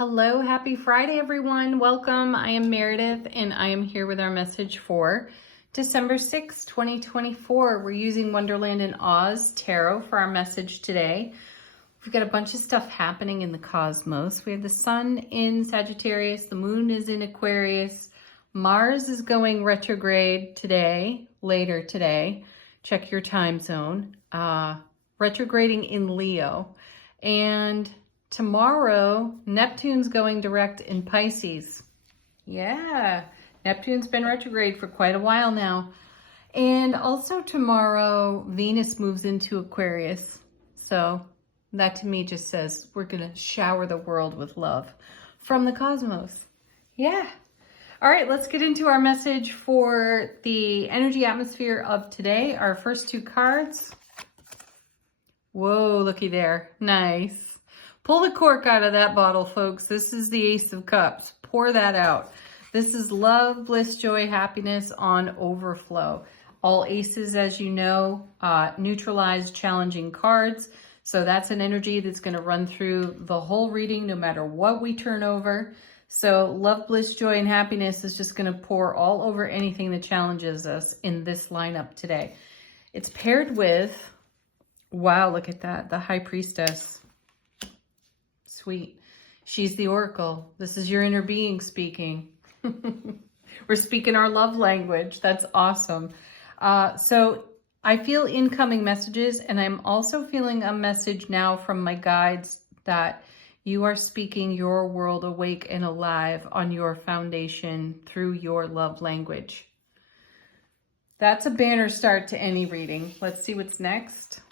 Hello, happy Friday, everyone. Welcome. I am Meredith, and I am here with our message for December 6, 2024. We're using Wonderland and Oz Tarot for our message today. We've got a bunch of stuff happening in the cosmos. We have the sun in Sagittarius, the moon is in Aquarius, Mars is going retrograde today, later today. Check your time zone. Retrograding in Leo. And tomorrow, Neptune's going direct in Pisces. Yeah, Neptune's been retrograde for quite a while now. And also tomorrow, Venus moves into Aquarius. So that to me just says we're going to shower the world with love from the cosmos. Yeah. All right, let's get into our message for the energy atmosphere of today. Our first two cards. Whoa, looky there. Nice. Pull the cork out of that bottle, folks. This is the Ace of Cups. Pour that out. This is love, bliss, joy, happiness on overflow. All aces, as you know, neutralize challenging cards. So that's an energy that's going to run through the whole reading no matter what we turn over. So love, bliss, joy, and happiness is just going to pour all over anything that challenges us in this lineup today. It's paired with, wow, look at that, the High Priestess. Sweet. She's the oracle. This is your inner being speaking. We're speaking our love language. That's awesome. So I feel incoming messages, and I'm also feeling a message now from my guides that you are speaking your world awake and alive on your foundation through your love language. That's a banner start to any reading. Let's see what's next.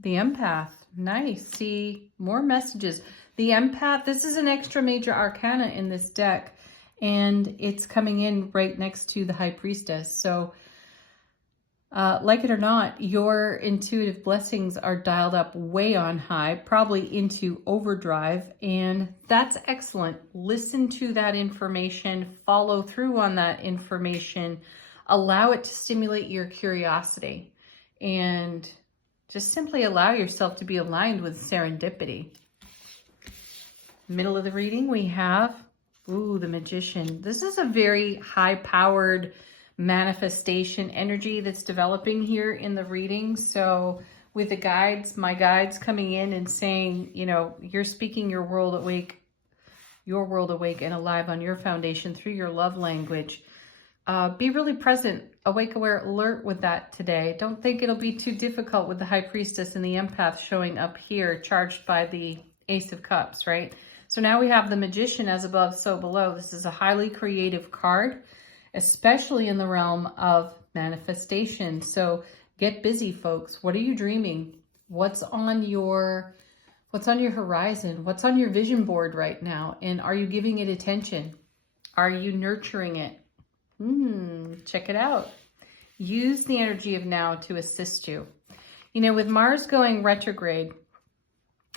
The Empath. Nice. See, more messages. The Empath, this is an extra major arcana in this deck, and it's coming in right next to the High Priestess. So, like it or not, your intuitive blessings are dialed up way on high, probably into overdrive, and that's excellent. Listen to that information, follow through on that information, allow it to stimulate your curiosity, and just simply allow yourself to be aligned with serendipity. Middle of the reading, we have, the Magician. This is a very high-powered manifestation energy that's developing here in the reading. So with the guides, my guides coming in and saying, you know, you're speaking your world awake and alive on your foundation through your love language. Be really present, awake, aware, alert with that today. Don't think it'll be too difficult with the High Priestess and the Empath showing up here, charged by the Ace of Cups, right? So now we have the Magician, as above, so below. This is a highly creative card, especially in the realm of manifestation. So get busy, folks. What are you dreaming? What's on your horizon? What's on your vision board right now? And are you giving it attention? Are you nurturing it? Check it out. Use the energy of now to assist you. You know, with Mars going retrograde,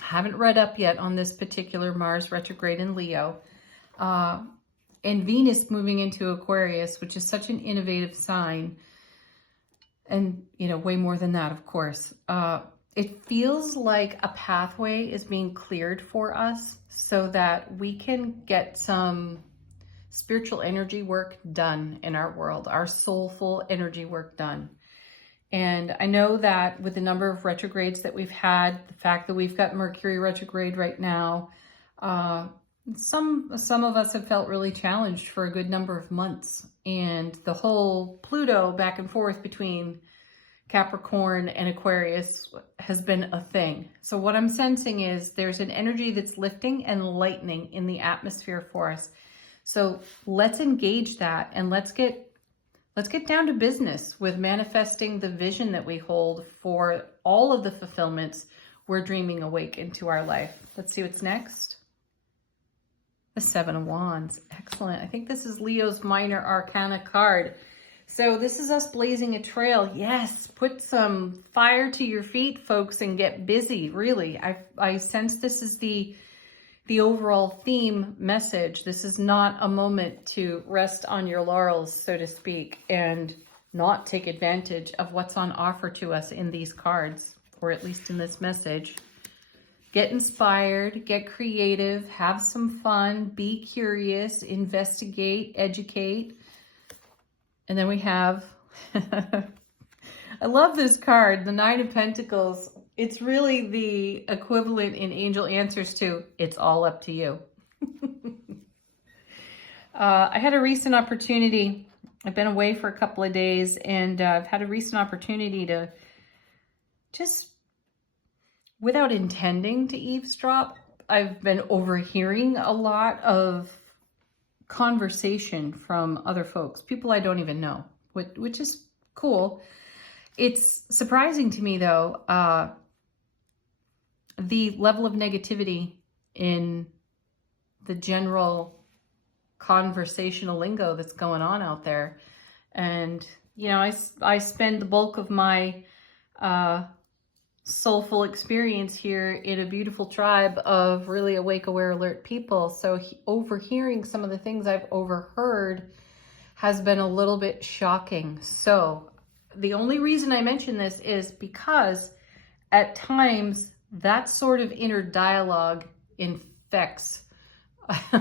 I haven't read up yet on this particular Mars retrograde in Leo, and Venus moving into Aquarius, which is such an innovative sign, and, you know, way more than that, of course. It feels like a pathway is being cleared for us so that we can get some spiritual energy work done in our world, our soulful energy work done. And I know that with the number of retrogrades that we've had, the fact that we've got Mercury retrograde right now, some of us have felt really challenged for a good number of months. And the whole Pluto back and forth between Capricorn and Aquarius has been a thing. So what I'm sensing is there's an energy that's lifting and lightening in the atmosphere for us. So let's engage that, and let's get down to business with manifesting the vision that we hold for all of the fulfillments we're dreaming awake into our life. Let's see what's next. The Seven of Wands. Excellent. I think this is Leo's minor arcana card. So this is us blazing a trail. Yes, put some fire to your feet, folks, and get busy. Really, I sense this is the overall theme message. This is not a moment to rest on your laurels, so to speak, and not take advantage of what's on offer to us in these cards, or at least in this message. get inspired, get creative, have some fun, be curious, investigate, educate. And then we have, I love this card, the Nine of Pentacles. It's really the equivalent in Angel Answers to, it's all up to you. I had a recent opportunity. I've been away for a couple of days, and I've had a recent opportunity to just, without intending to eavesdrop, I've been overhearing a lot of conversation from other folks, people I don't even know, which is cool. It's surprising to me, though, the level of negativity in the general conversational lingo that's going on out there. And, you know, I spend the bulk of my soulful experience here in a beautiful tribe of really awake, aware, alert people. So overhearing some of the things I've overheard has been a little bit shocking. So the only reason I mention this is because at times that sort of inner dialogue infects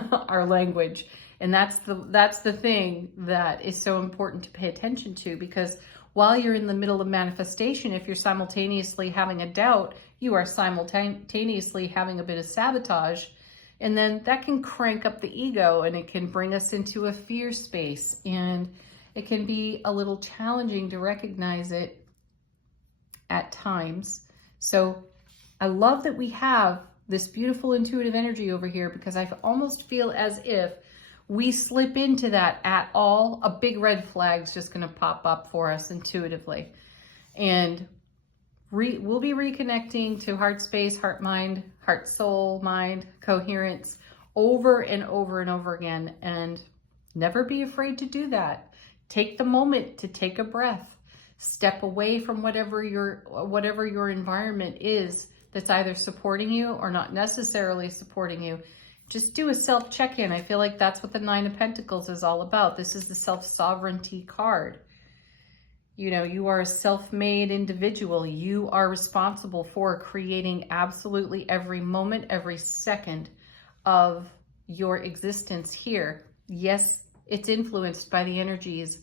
our language. And that's the thing that is so important to pay attention to, because while you're in the middle of manifestation, if you're simultaneously having a doubt, you are simultaneously having a bit of sabotage. And then that can crank up the ego, and it can bring us into a fear space. And it can be a little challenging to recognize it at times. So I love that we have this beautiful intuitive energy over here, because I almost feel as if we slip into that at all, a big red flag's just going to pop up for us intuitively. And we'll be reconnecting to heart space, heart mind, heart soul, mind, coherence over and over and over again. And never be afraid to do that. Take the moment to take a breath. Step away from whatever your environment is that's either supporting you or not necessarily supporting you. Just do a self check-in. I feel like that's what the Nine of Pentacles is all about. This is the self-sovereignty card. You know, you are a self-made individual. You are responsible for creating absolutely every moment, every second of your existence here. Yes, it's influenced by the energies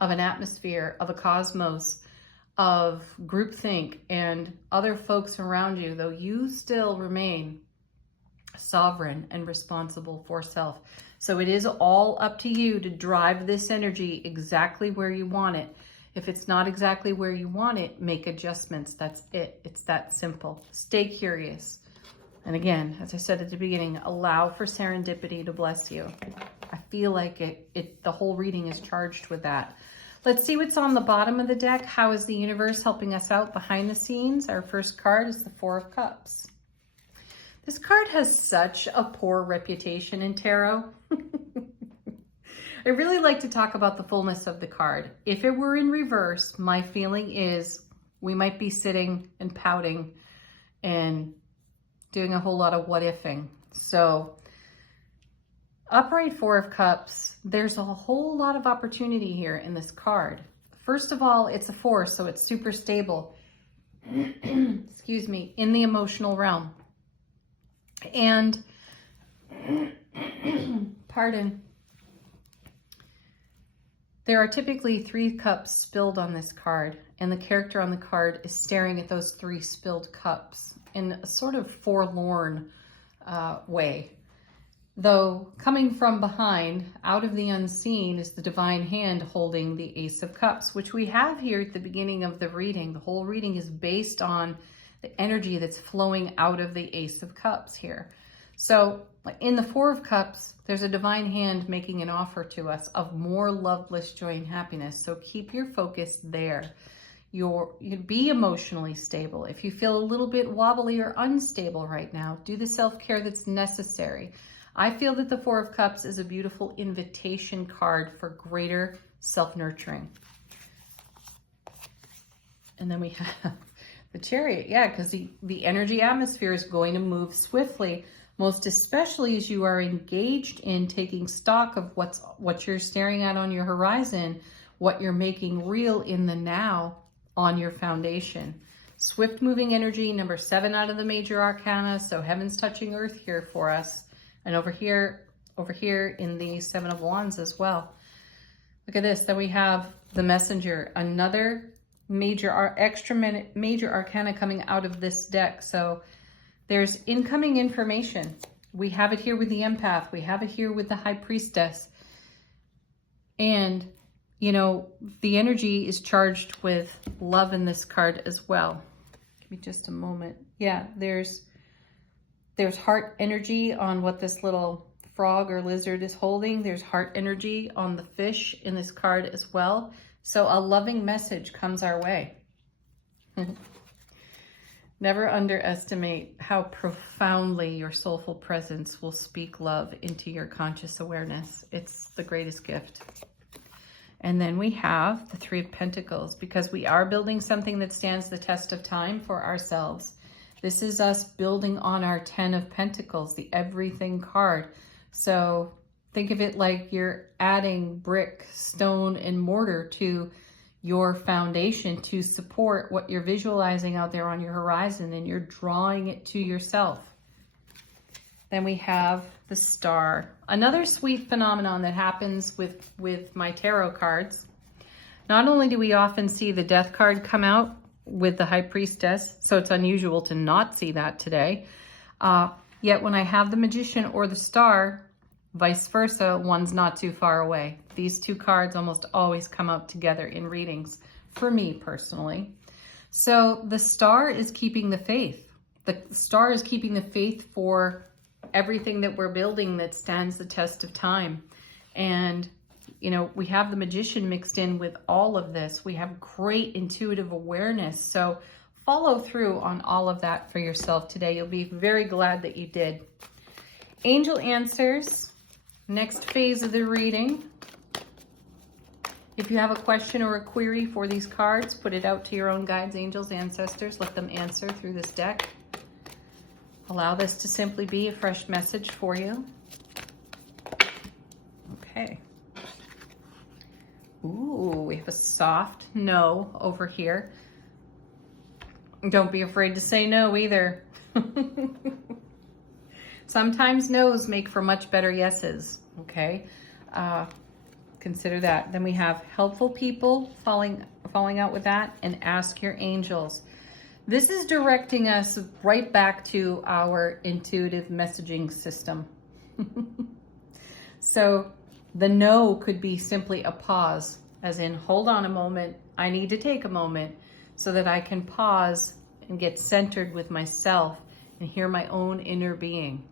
of an atmosphere, of a cosmos, of groupthink and other folks around you, though you still remain sovereign and responsible for self. So it is all up to you to drive this energy exactly where you want it. If it's not exactly where you want it, make adjustments. That's it. It's that simple. Stay curious. And again, as I said at the beginning, allow for serendipity to bless you. I feel like the whole reading is charged with that. Let's see what's on the bottom of the deck. How is the universe helping us out behind the scenes? Our first card is the Four of Cups. This card has such a poor reputation in tarot. I really like to talk about the fullness of the card. If it were in reverse, my feeling is we might be sitting and pouting and doing a whole lot of what-ifing. So upright Four of Cups, there's a whole lot of opportunity here in this card. First of all, it's a four, so it's super stable. Excuse me, in the emotional realm. And, pardon, there are typically 3 cups spilled on this card, and the character on the card is staring at those 3 spilled cups in a sort of forlorn way. Though coming from behind, out of the unseen, is the divine hand holding the Ace of Cups, which we have here at the beginning of the reading. The whole reading is based on the energy that's flowing out of the Ace of Cups here. So in the Four of Cups, there's a divine hand making an offer to us of more love, bliss, joy, and happiness. So keep your focus there. You'd be emotionally stable. If you feel a little bit wobbly or unstable right now, do the self-care that's necessary. I feel that the Four of Cups is a beautiful invitation card for greater self-nurturing. And then we have the Chariot. Yeah, because the energy atmosphere is going to move swiftly, most especially as you are engaged in taking stock of what you're staring at on your horizon, what you're making real in the now on your foundation. Swift moving energy, number 7 out of the major arcana. So heaven's touching earth here for us. And over here in the 7 of Wands as well. Look at this. Then we have the Messenger, another major arcana coming out of this deck. So there's incoming information. We have it here with the Empath. We have it here with the High Priestess. And, you know, the energy is charged with love in this card as well. Give me just a moment. Yeah, there's heart energy on what this little frog or lizard is holding. There's heart energy on the fish in this card as well. So a loving message comes our way. Never underestimate how profoundly your soulful presence will speak love into your conscious awareness. It's the greatest gift. And then we have the 3 of Pentacles, because we are building something that stands the test of time for ourselves. This is us building on our 10 of Pentacles, the everything card. So think of it like you're adding brick, stone, and mortar to your foundation to support what you're visualizing out there on your horizon, and you're drawing it to yourself. Then we have the Star, another sweet phenomenon that happens with my tarot cards. Not only do we often see the Death card come out with the High Priestess, so it's unusual to not see that today. Yet when I have the Magician or the Star, vice versa, one's not too far away. These 2 cards almost always come out together in readings, for me personally. So the Star is keeping the faith. The Star is keeping the faith for everything that we're building that stands the test of time. And, you know, we have the Magician mixed in with all of this. We have great intuitive awareness. So follow through on all of that for yourself today. You'll be very glad that you did. Angel answers, next phase of the reading. If you have a question or a query for these cards, put it out to your own guides, angels, ancestors. Let them answer through this deck. Allow this to simply be a fresh message for you. Okay. Ooh, we have a soft no over here. Don't be afraid to say no either. Sometimes no's make for much better yeses, okay? Consider that. Then we have helpful people, falling out with that, and ask your angels. This is directing us right back to our intuitive messaging system. So the no could be simply a pause, as in, hold on a moment. I need to take a moment so that I can pause and get centered with myself and hear my own inner being.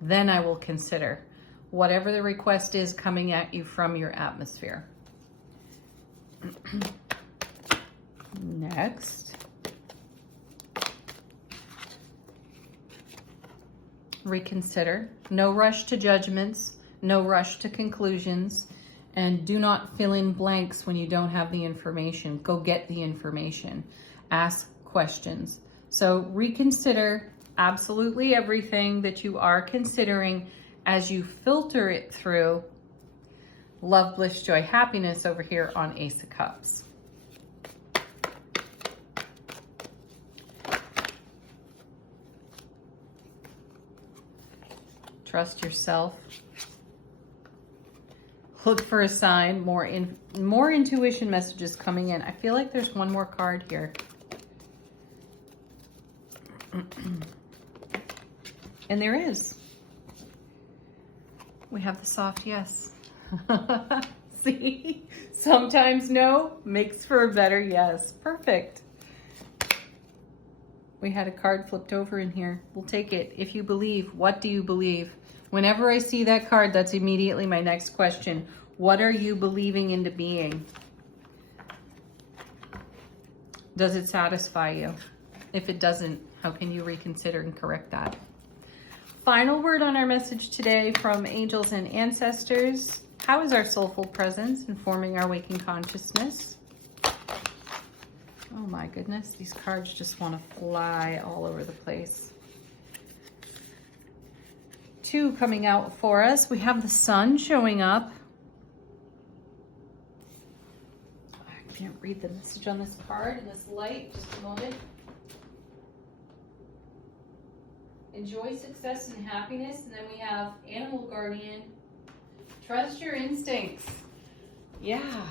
Then I will consider whatever the request is coming at you from your atmosphere. Next. Reconsider. No rush to judgments, no rush to conclusions, and do not fill in blanks when you don't have the information. Go get the information. Ask questions. So reconsider absolutely everything that you are considering as you filter it through love, bliss, joy, happiness over here on Ace of Cups. Trust yourself. Look for a sign. More intuition messages coming in. I feel like there's one more card here. And there is. We have the soft yes. See? Sometimes no makes for a better yes. Perfect. We had a card flipped over in here. We'll take it. If you believe, what do you believe? Whenever I see that card, that's immediately my next question. What are you believing into being? Does it satisfy you? If it doesn't, how can you reconsider and correct that? Final word on our message today from angels and ancestors. How is our soulful presence informing our waking consciousness? Oh my goodness, these cards just want to fly all over the place. 2 coming out for us. We have the sun showing up. I can't read the message on this card in this light. Just a moment. enjoy success and happiness. And then we have animal guardian. Trust your instincts. Yeah.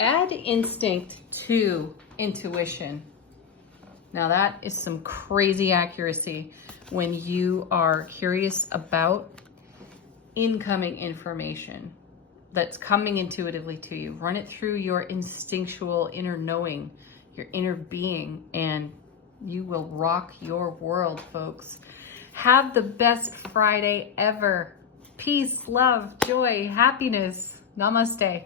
Add instinct to intuition. Now that is some crazy accuracy when you are curious about incoming information that's coming intuitively to you. Run it through your instinctual inner knowing, your inner being, and you will rock your world, folks. Have the best Friday ever. Peace, love, joy, happiness. Namaste.